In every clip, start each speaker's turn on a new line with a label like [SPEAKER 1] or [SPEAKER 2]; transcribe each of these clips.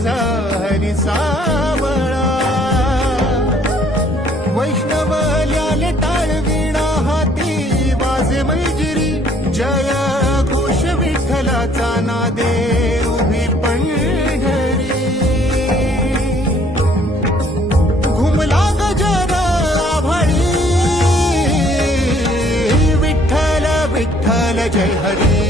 [SPEAKER 1] माझा हरी सावळा वैष्णवल्याले टाळवीणा हाती वाजे मैजिरी. जय घोष विठ्ठलाचा नादे उभी पंढरी घुमला गजर आभाळी. विठ्ठल विठ्ठल जय हरी.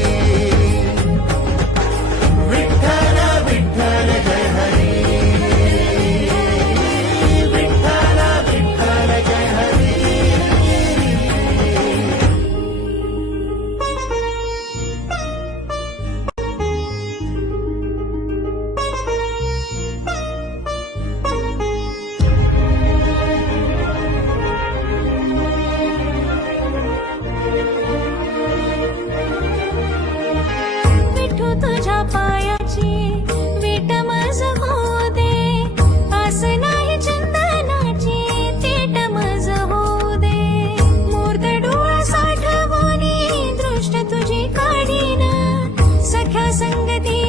[SPEAKER 2] 分给第